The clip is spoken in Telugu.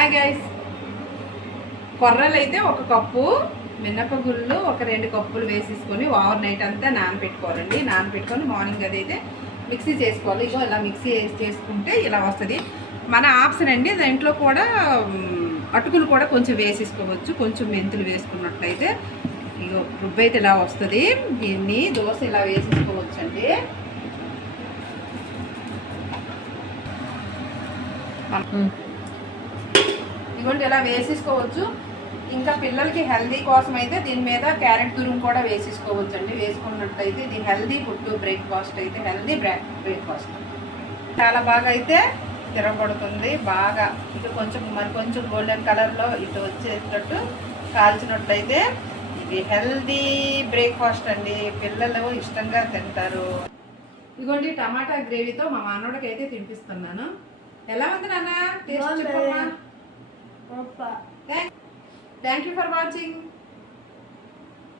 హాయ్ గైస్, కొర్రలు అయితే ఒక కప్పు, మినపగుళ్ళు ఒక 2 కప్పులు వేసేసుకొని ఓవర్ నైట్ అంతా నానబెట్టుకోవాలండి. నానబెట్టుకొని మార్నింగ్ అదైతే మిక్సీ చేసుకోవాలి. ఇగో ఇలా మిక్సీ చేసుకుంటే ఇలా వస్తుంది. మన ఆప్షన్ అండి. దాంట్లో కూడా అటుకులు కూడా కొంచెం వేసేసుకోవచ్చు. కొంచెం మెంతులు వేసుకున్నట్లయితే ఇగో రుబ్బు అయితే ఇలా వస్తుంది. దీన్ని దోశ ఇలా వేసేసుకోవచ్చు అండి. ఇదిగోండి ఇలా వేసేసుకోవచ్చు. ఇంకా పిల్లలకి హెల్దీ కోసం అయితే దీని మీద క్యారెట్ తురుము కూడా వేసేసుకోవచ్చు అండి. వేసుకున్నట్లయితే ఇది హెల్దీ ఫుడ్ బ్రేక్ఫాస్ట్ అయితే హెల్దీ బ్రేక్ఫాస్ట్ చాలా బాగా అయితే తిరగబడుతుంది. బాగా ఇటు కొంచెం మరి కొంచెం గోల్డెన్ కలర్లో ఇటు వచ్చేటట్టు కాల్చినట్లయితే ఇది హెల్దీ బ్రేక్ఫాస్ట్ అండి. పిల్లలు ఇష్టంగా తింటారు. ఇదిగోండి టమాటా గ్రేవీతో మా మనోడికి అయితే తినిపిస్తున్నాను. ఎలా ఉంది నాన్న? టేస్ట్ చెప్పమ్మా. Thank you for watching.